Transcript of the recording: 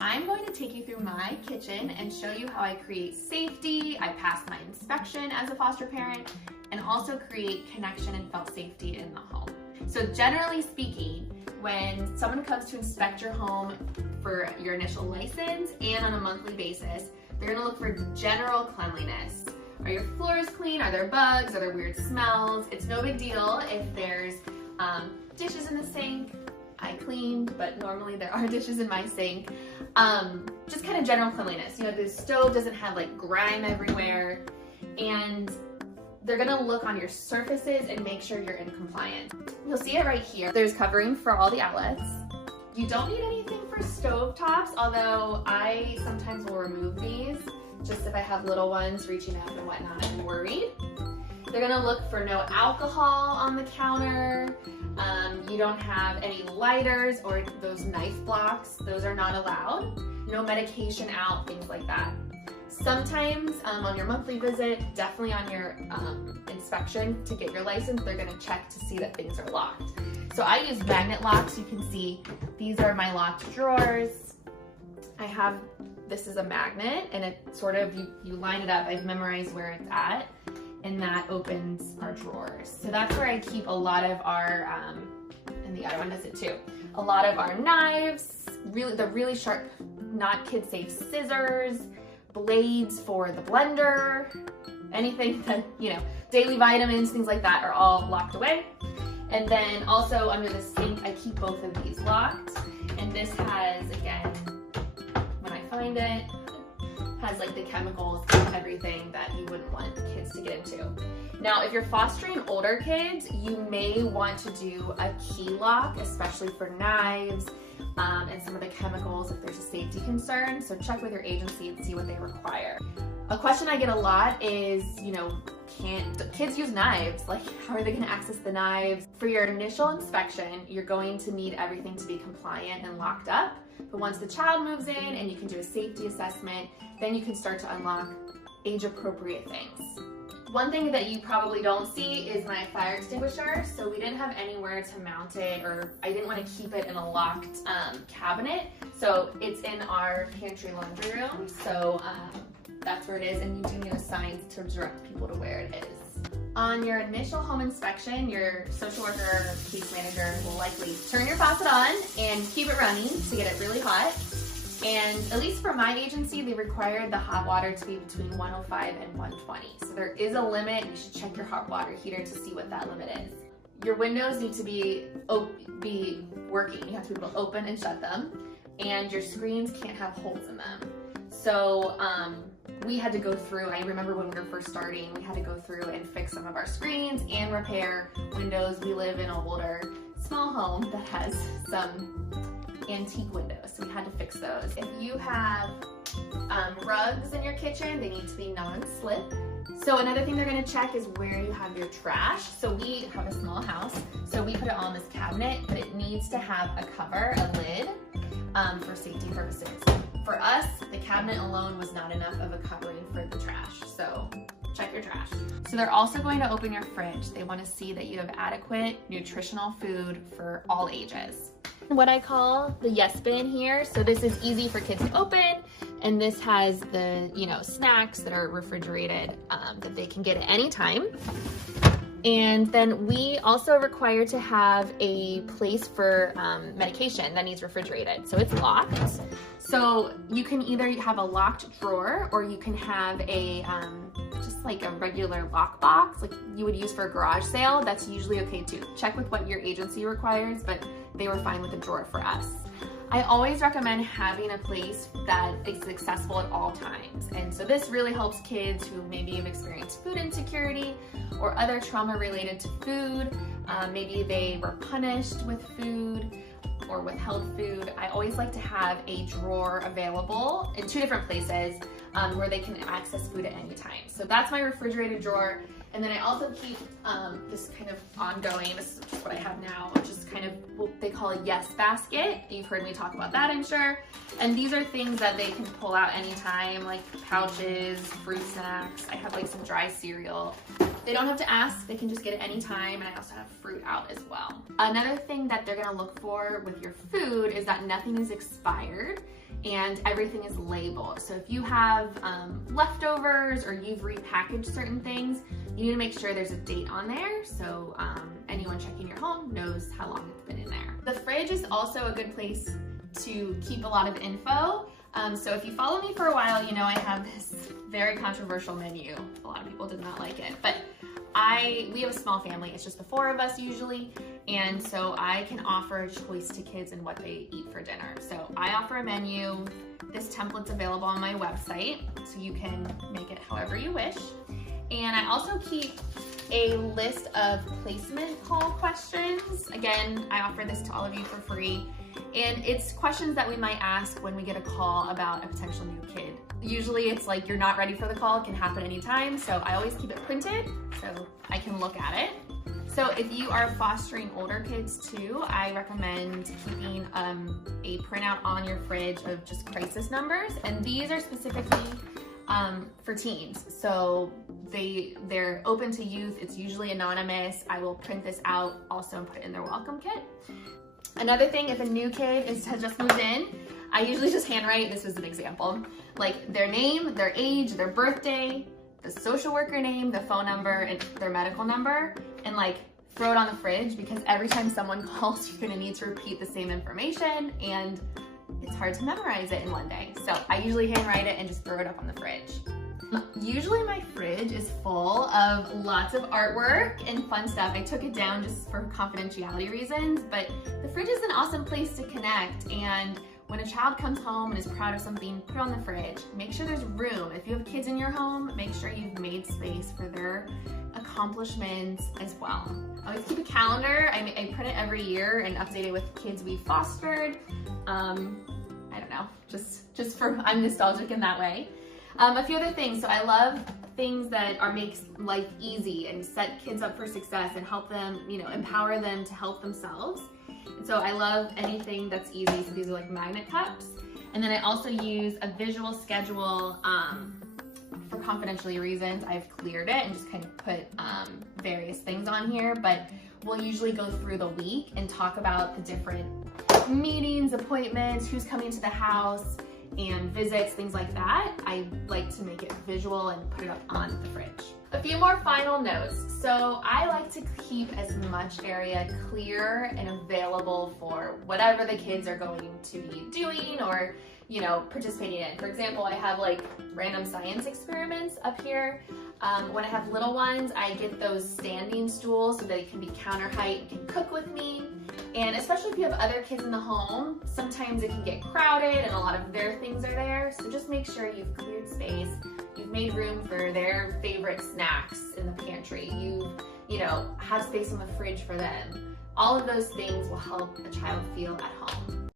I'm going to take you through my kitchen and show you how I create safety, I pass my inspection as a foster parent, and also create connection and felt safety in the home. So generally speaking, when someone comes to inspect your home for your initial license and on a monthly basis, they're gonna look for general cleanliness. Are your floors clean? Are there bugs? Are there weird smells? It's no big deal if there's dishes in the sink. I cleaned, but normally there are dishes in my sink. Just kind of general cleanliness. You know, the stove doesn't have like grime everywhere, and they're gonna look on your surfaces and make sure you're in compliance. You'll see it right here. There's covering for all the outlets. You don't need anything for stove tops, although I sometimes will remove these just if I have little ones reaching up and whatnot, I'm worried. They're gonna look for no alcohol on the counter. You don't have any lighters or those knife blocks. Those are not allowed. No medication out, things like that. Sometimes on your monthly visit, definitely on your inspection to get your license, they're gonna check to see that things are locked. So I use magnet locks. You can see these are my locked drawers. This is a magnet, and it sort of, you line it up. I've memorized where it's at, and that opens our drawers. So that's where I keep a lot of our, and the other one does it too, a lot of our knives, the really sharp, not kid-safe scissors, blades for the blender, anything that, you know, daily vitamins, things like that are all locked away. And then also under the sink, I keep both of these locked. And this has, again, when I find it, has like the chemicals and everything that you wouldn't want kids to get into. Now, if you're fostering older kids, you may want to do a key lock, especially for knives and some of the chemicals if there's a safety concern. So check with your agency and see what they require. A question I get a lot is, you know, kids use knives? Like, how are they gonna access the knives? For your initial inspection, you're going to need everything to be compliant and locked up. But once the child moves in and you can do a safety assessment, then you can start to unlock age-appropriate things. One thing that you probably don't see is my fire extinguisher. So we didn't have anywhere to mount it, or I didn't want to keep it in a locked cabinet. So it's in our pantry laundry room. So that's where it is, and you do need a sign to direct people to where it is. On your initial home inspection, your social worker, case manager will likely turn your faucet on and keep it running to get it really hot. And at least for my agency, they required the hot water to be between 105 and 120. So there is a limit. You should check your hot water heater to see what that limit is. Your windows need to be working. You have to be able to open and shut them. And your screens can't have holes in them. So we had to go through, I remember when we were first starting, we had to go through and fix some of our screens and repair windows. We live in an older, small home that has some antique windows, so we had to fix those. If you have rugs in your kitchen, they need to be non-slip. So another thing they're gonna check is where you have your trash. So we have a small house, so we put it on this cabinet, but it needs to have a cover, a lid, for safety purposes. For us, the cabinet alone was not enough of a covering for the trash, so check your trash. So they're also going to open your fridge. They want to see that you have adequate nutritional food for all ages. What I call the yes bin here, so this is easy for kids to open, and this has the, you know, snacks that are refrigerated that they can get at any time. And then we also require to have a place for medication that needs refrigerated. So it's locked. So you can either have a locked drawer, or you can have a just like a regular lock box like you would use for a garage sale. That's usually okay too. Check with what your agency requires, but they were fine with a drawer for us. I always recommend having a place that is accessible at all times. And so this really helps kids who maybe have experienced food insecurity or other trauma related to food. Maybe they were punished with food or withheld food. I always like to have a drawer available in 2 different places where they can access food at any time. So that's my refrigerated drawer. And then I also keep this kind of ongoing, this is just what I have now, which is kind of what they call a yes basket. You've heard me talk about that, I'm sure. And these are things that they can pull out anytime, like pouches, fruit snacks. I have like some dry cereal. They don't have to ask, they can just get it anytime. And I also have fruit out as well. Another thing that they're gonna look for with your food is that nothing is expired. and everything is labeled. So if you have leftovers or you've repackaged certain things, you need to make sure there's a date on there so anyone checking your home knows how long it's been in there. The fridge is also a good place to keep a lot of info. So if you follow me for a while, you know I have this very controversial menu. A lot of people did not like it, but we have a small family. It's just the 4 of us usually, and so I can offer a choice to kids in what they eat for dinner. So I offer a menu. This template's available on my website, so you can make it however you wish. And I also keep a list of placement call questions. Again, I offer this to all of you for free. And it's questions that we might ask when we get a call about a potential new kid. Usually it's like you're not ready for the call, it can happen anytime, so I always keep it printed so I can look at it. So if you are fostering older kids too, I recommend keeping a printout on your fridge of just crisis numbers, and these are specifically for teens. So they're open to youth, it's usually anonymous. I will print this out also and put it in their welcome kit. Another thing, if a new kid has just moved in, I usually just handwrite, this is an example, like their name, their age, their birthday, the social worker name, the phone number, and their medical number, and like throw it on the fridge, because every time someone calls, you're gonna need to repeat the same information, and it's hard to memorize it in one day. So I usually handwrite it and just throw it up on the fridge. Usually my fridge is full of lots of artwork and fun stuff. I took it down just for confidentiality reasons, but the fridge is an awesome place to connect. And when a child comes home and is proud of something, put it on the fridge. Make sure there's room. If you have kids in your home, make sure you've made space for their accomplishments as well. I always keep a calendar. I print it every year and update it with kids we've fostered. I don't know, just for, I'm nostalgic in that way. A few other things. So I love things that makes life easy and set kids up for success and help them, you know, empower them to help themselves. And so I love anything that's easy. So these are like magnet cups. And then I also use a visual schedule for confidentiality reasons. I've cleared it and just kind of put various things on here, but we'll usually go through the week and talk about the different meetings, appointments, who's coming to the house, and visits, things like that. I like to make it visual and put it up on the fridge. A few more final notes. So I like to keep as much area clear and available for whatever the kids are going to be doing or, you know, participating in. For example, I have like random science experiments up here. When I have little ones, I get those standing stools so they can be counter height and can cook with me. And especially if you have other kids in the home, sometimes it can get crowded and a lot of their things are there. So just make sure you've cleared space, you've made room for their favorite snacks in the pantry, you know, have space in the fridge for them. All of those things will help a child feel at home.